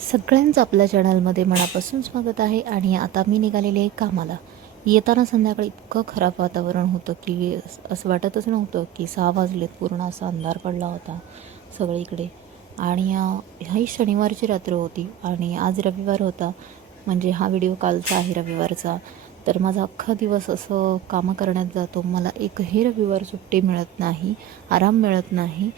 सगळ्यांचं आपल्या चॅनलमध्ये मनापासून स्वागत आहे. आणि आता मी निघालेली आहे कामाला. येताना संध्याकाळी इतकं खराब वातावरण होतं की असं वाटतच नव्हतं की 6 वाजलेत. पूर्ण असा अंधार पडला होता सगळीकडे. आणि ही शनिवारची रात्र होती आणि आज रविवार होता. म्हणजे हा व्हिडिओ कालचा आहे रविवारचा. तर माझा अख्खा दिवस असं कामं करण्यात जातो. मला एकही रविवार सुट्टी मिळत नाही, आराम मिळत नाही.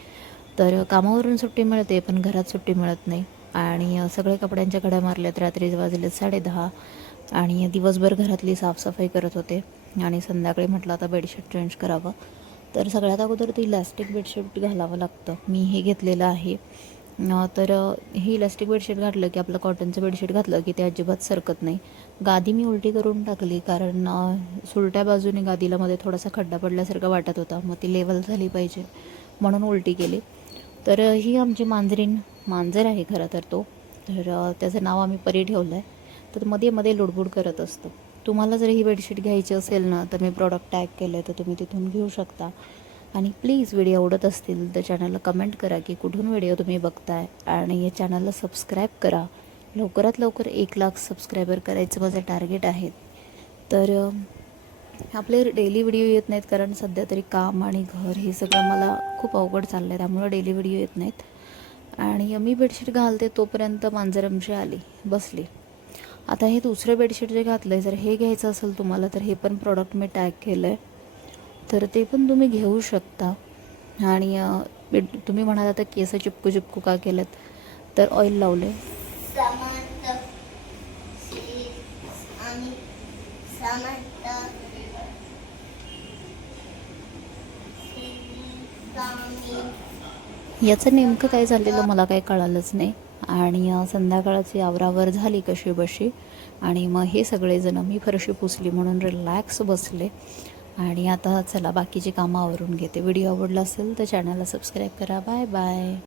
तर कामावरून सुट्टी मिळते पण घरात सुट्टी मिळत नाही. आणि सगळे कपड्यांच्या घड्या मारल्यात. रात्री वाजलेत 10:30 आणि दिवसभर घरातली साफसफाई करत होते. आणि संध्याकाळी म्हटलं आता बेडशीट चेंज करावं. तर सगळ्यात अगोदर ती इलॅस्टिक बेडशीट घालावं लागतं. मी हे घेतलेलं आहे. तर हे इलॅस्टिक बेडशीट घातलं की आपलं कॉटनचं बेडशीट घातलं की ते अजिबात सरकत नाही. गादी मी उलटी करून टाकली कारण सुलट्या बाजूने गादीला मध्ये थोडासा खड्डा पडल्यासारखा वाटत होता. मग ती लेवल झाली पाहिजे म्हणून उलटी केली. तर ही आमची मांजर आहे खरं तर तो. तर त्याचं नाव आम्ही परी ठेवलं आहे. तर मध्ये मध्ये लुडबुड करत असतो. तुम्हाला जर ही बेडशीट घ्यायची असेल ना तर मी प्रॉडक्ट टॅग केलं आहे, तर तुम्ही तिथून घेऊ शकता. आणि प्लीज व्हिडिओ आवडत असतील तर चॅनलला कमेंट करा की कुठून व्हिडिओ तुम्ही बघताय. आणि या चॅनलला सबस्क्राईब करा. लवकरात लवकर 1,00,000 सबस्क्रायबर करायचं माझं टार्गेट आहे. तर आपले डेली व्हिडिओ येत नाहीत कारण सध्या तरी काम आणि घर हे सगळं मला खूप अवघड चाललं आहे. त्यामुळं डेली व्हिडिओ येत नाहीत. आणि मी बेडशीट घालते तोपर्यंत मांजर आमची आली, बसली. आता हे दुसरं बेडशीट जे घातलं आहे, जर हे घ्यायचं असेल तुम्हाला तर हे पण प्रॉडक्ट मी टॅग केलं आहे. तर ते पण तुम्ही घेऊ शकता. आणि तुम्ही म्हणाल आता केस चिपकू चिपकू का केलेत, तर ऑइल लावले. याचं नेमकं काय झालेलं मला काही कळालंच नाही. आणि संध्याकाळची आवरावर झाली कशी बशी. आणि मग हे सगळेजण मी फरशी पुसली म्हणून रिलॅक्स बसले. आणि आता चला बाकीची कामं आवरून घेते. व्हिडिओ आवडला असेल तर चॅनलला सबस्क्राईब करा. Bye bye.